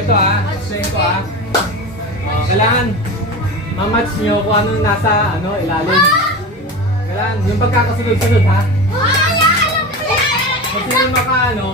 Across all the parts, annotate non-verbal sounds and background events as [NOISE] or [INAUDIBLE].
ito ha. Explain ko ha. Oh, kailangan mamatch nyo kung ano nasa ano, ilalim. Kailangan yung pagkakasunod-sunod ha. Kung sino maka ano,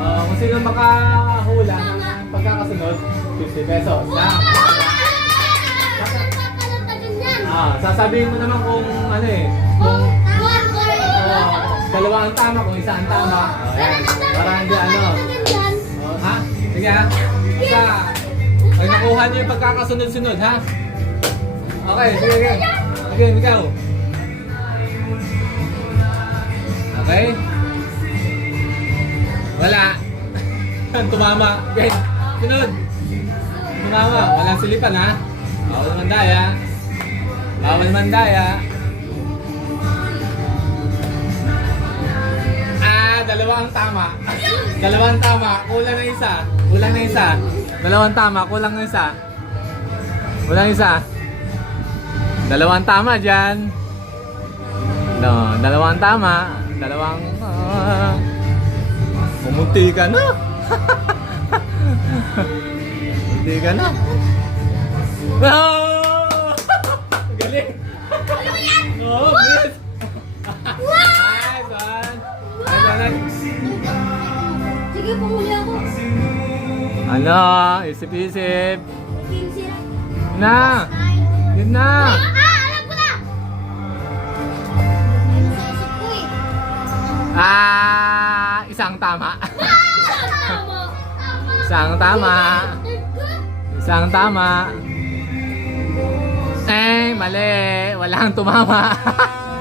uh, kung sino makahula ng pagkakasunod, 50 pesos. Ha? Ah, sasabihin mo naman kung ano eh, kung oh, dalawa ang tama, kung isa ang tama. Oh, yan. Para hindi ano. Sige ha. Isa. Pag nakuha niyo yung pagkakasunod-sunod ha. Okay, sige, sige. Sige, ikaw. Okay? Wala. [LAUGHS] Tumama. Okay. Sunod. Tumama. Walang silipan ha. Bawal naman daya. Bawal naman daya. Ah, dalawa ang tama. Dalawang tama. Kulang na isa. Kulang na isa. Dalawang tama. Kulang na isa. Kulang isa. Dalawang tama dyan. No, dalawang tama. Dalawang... ah, Pumunti ka na. [LAUGHS] Pumunti ka na. [LAUGHS] Oh! Galing. Oo, miss. Nice Sige, pumuli ako. Ano? Isip-isip. Pencil. Na. Yun na. Ah, alam ko na! Ayun sa isip ko eh. Ah, isang tama. Tama! [LAUGHS] Isang tama. Isang tama. Eh, mali. Walang tumama.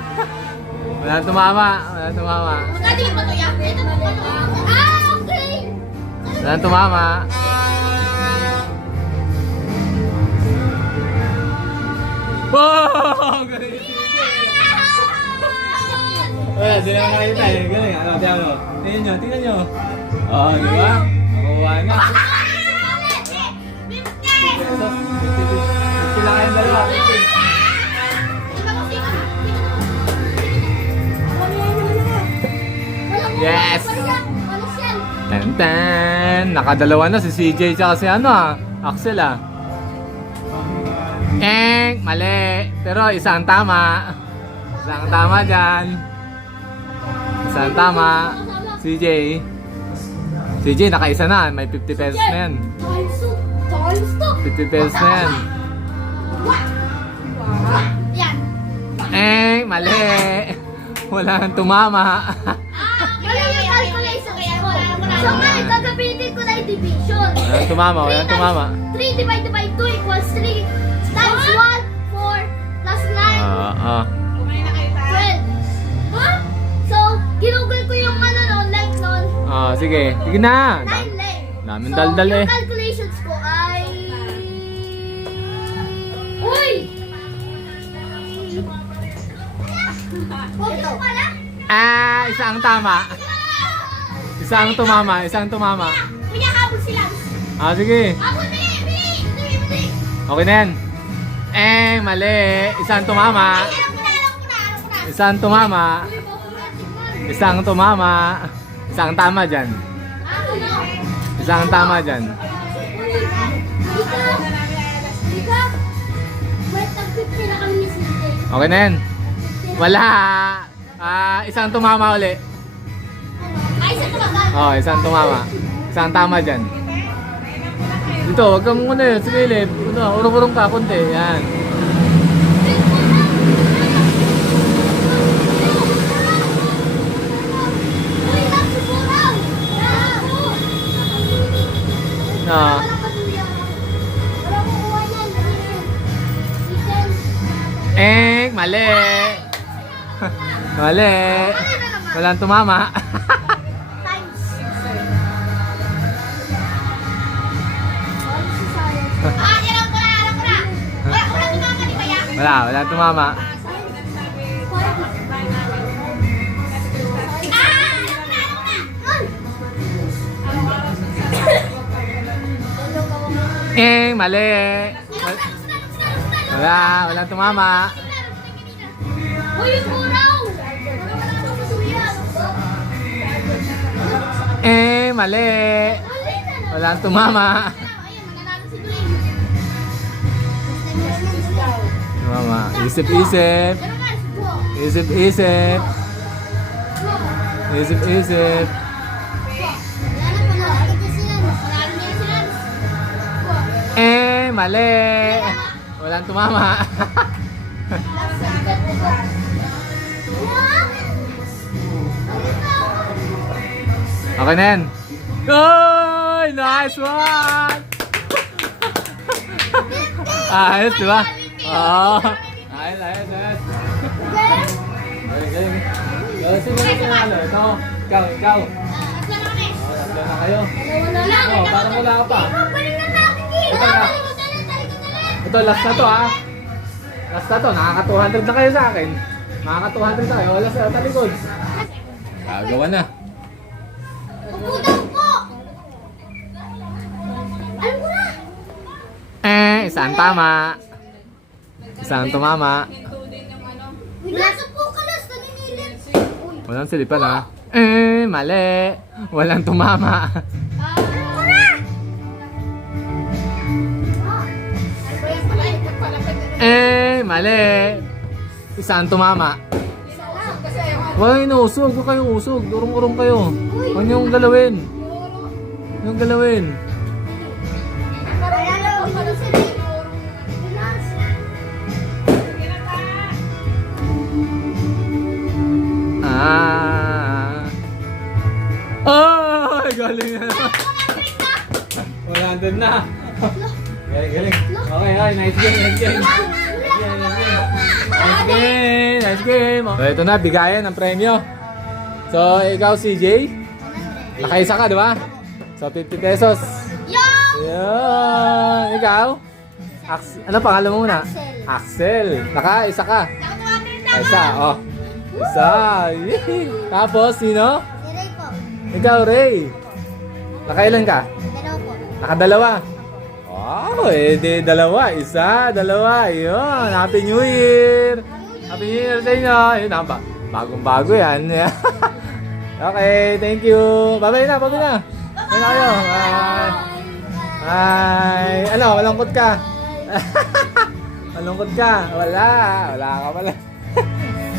[LAUGHS] Walang tumama. Walang tumama. Magkano yung patuya? Ito na? Ah! Walang tumama. Wow! [LAUGHS] Galing. Wala, di naman nakita eh. Galing. Ano, tiyan mo. Tingnan nyo, tingnan nyo. Oh, di ba? Nakuha na. Pesos. 50 lang kayong dalawa. 50. Yes! Ten ten! Nakadalawa na si CJ tsaka si ano ah. Axel ah. Eng! Mali! Pero isang tama. Isang tama dyan. Isang tama. CJ. CJ, nakaisa na. May 50 pesos na yan. 50 pesos na yan. Eng! Mali! Wala nang tumama. [LAUGHS] So ngayon, gagamitin ko na yung division. Nang tumama. Nang tumama. 3 divided by 2 equals 3 times 1, 4, plus 9, Ah, ah. 12. Huh? So, ginugol ko yung ano nun, like nun, Ah, sige. Sige na. 9 length. Daming so, daldal eh. yung calculations ko ay... Uy! Ito pala? Ah, isang tama. Isang tumama, isang tumama. Kuya, habol sila. Ah, sige. Bili, bili, bili. Okay na yan. Eh, mali. Isang tumama. Isang tumama. Isang tumama. Isang tama dyan. Isang tama dyan. Dika, Dika, may tag-50 na kami ni CJ. Okay na yan. Wala. Ah, isang tumama uli. Sa. Oh, isang tumama. Isang tama dyan. Dito, wag kang muna yun. Sige, Lip. Ano, urong-urong ka, konti. Yan. Na. Eh, mali. [LAUGHS] mali. Walang tumama. [LAUGHS] na, gusto na, gusto na. Wala, walang tumama. Uy! Wala tuya. Eh, mali. Mali Walang tumama. Niya si Lance. Eh, mali. Walang tumama. [LAUGHS] okay na yan. Oy! Nice one! [LAUGHS] ayos, di ba? Oo. Ayos, ayos, ayos. Galing, galing. Oh, sino na sinalo? Ito. Ikaw, ikaw. Oh, tatlo na kayo. Oh, parang wala ka pa. Ito na. Ito, last na to ha. Last na to, nakaka-200 na kayo sa akin. Nakaka-200 na kayo, wala sa talikod. Gagawa na. Alam ko na. Eh, isang tama. Isang tumama. Wala sa Pukalas, naninilit. Walang silipan ha. Eh, mali. Walang tumama. Eh, mali. Isang tumama. Walang inuusog. Huwag kayong usog. Urong-urong kayo. Huwag niyong galawin. Huwag niyong galawin. Panalo ko Ah. Oh, galing na. 100 na. Galing, galing. Okay, okay. Nice game, nice game. Nice game, nice game. So, ito na, bigayan ng premyo. So, ikaw, CJ, nakaisa ka, di ba? So, 50 pesos. Yo! Yan. Ikaw? Ax ano pangalan mo muna? Axel. Axel. Naka, isa ka. Isa, oh. Isa. [LAUGHS] Tapos, sino? Si Ray po. Ikaw, Ray. Nakailan ka? Dalawa po. Nakadalawa. Wow, eh, di dalawa. Isa, dalawa. Yun. Happy New Year. Happy New Year sa inyo. Yun, ba- bagong-bago yan. [LAUGHS] okay, thank you. Bye-bye na, bye-bye na. Bye na kayo. Bye. Bye. Ano, malungkot ka? [LAUGHS] malungkot ka? Wala. Wala ka pala.